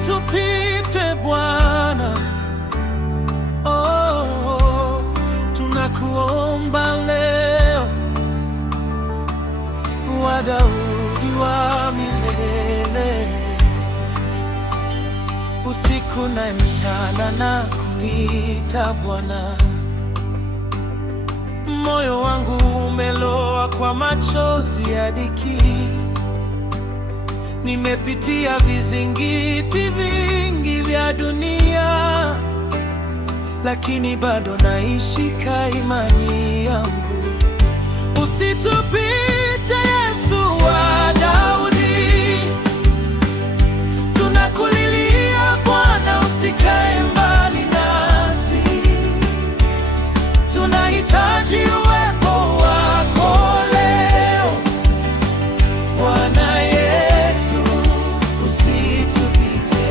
usitupite Bwana. Oh, tunakuomba leo, wa Daudi wa milele, usiku na mchana na kuita Bwana. Moyo wangu umeloa kwa machozi ya dhiki, nimepitia vizingiti vingi vya dunia, lakini bado naishika imani yangu. Usitupite Yesu wa Daudi, tunakulilia Bwana, usikae mbali nasi, tunahitaji uwepo wako leo Bwana Yesu, usitupite.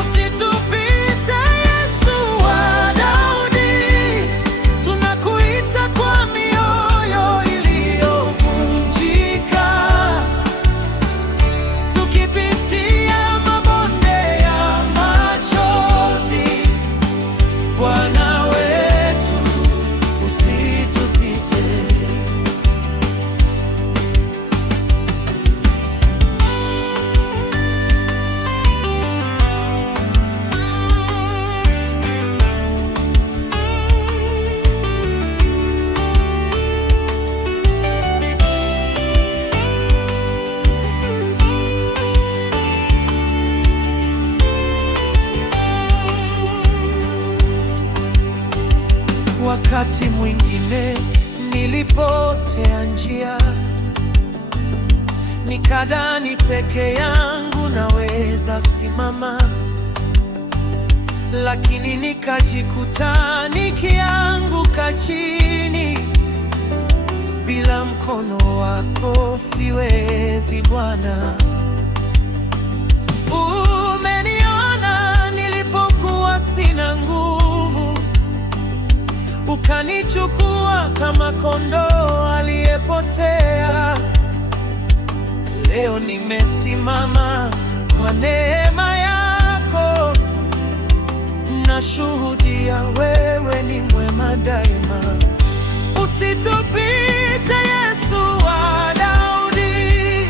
Usitupite Yesu wa Daudi, tunakuita kwa mioyo iliyovunjika, tukipitia mabonde ya machozi. Bwana wetu, usitupite. Wakati mwingine nilipotea njia, nikadhani peke yangu naweza simama, lakini nikajikuta nikianguka chini. Bila mkono wako siwezi Bwana. Umeniona nilipokuwa sina nguvu, ukanichukua kama kondoo aliyepotea. Leo nimesimama kwa neema yako, nashuhudia wewe ni mwema daima. Usitupite Yesu wa Daudi,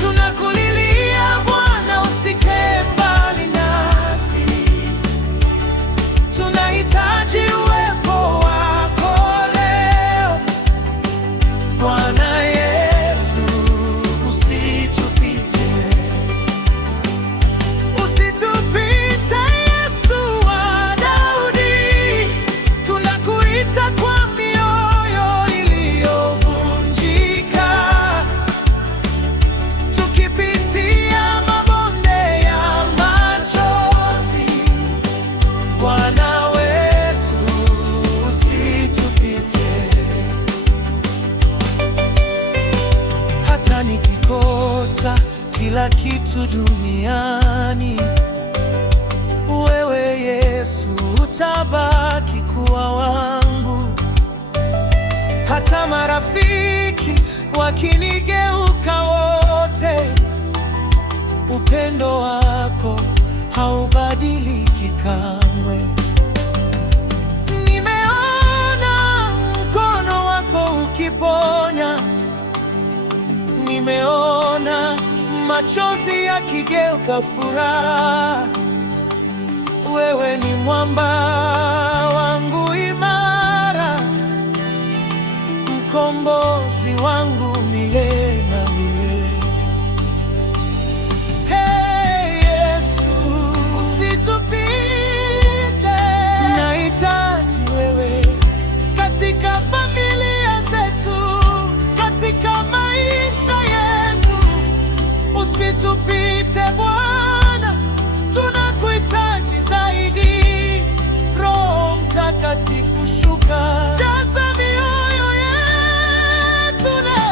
tunakulilia Bwana, usikae mbali nasi, tunahitaji uwepo wako leo Bwana Yesu, usitupite. Usitupite Yesu wa Daudi, tunakuita kwa mioyo iliyovunjika, tukipitia mabonde ya machozi. Bwana wetu, usitupite. Hata nikikosa kila kitu duniani, wewe Yesu utabaki kuwa wangu. Hata marafiki wakinigeuka wote, upendo wako haubadiliki kamwe. Nimeona mkono wako ukiponya, nimeona machozi yakigeuka furaha. Wewe ni mwamba wangu imara, mkombozi wangu milele na milele. Hey Yesu, usitupite, tunahitaji wewe katika familia zetu, katika maisha yetu. Usitupite Bwana, tunakuhitaji zaidi. Roho Mtakatifu, shuka, jaza mioyo yetu leo.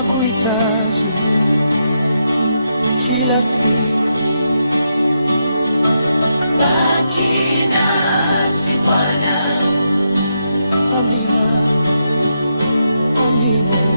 ninakuhitaji kila siku. Baki nasi Bwana. Amina, amina.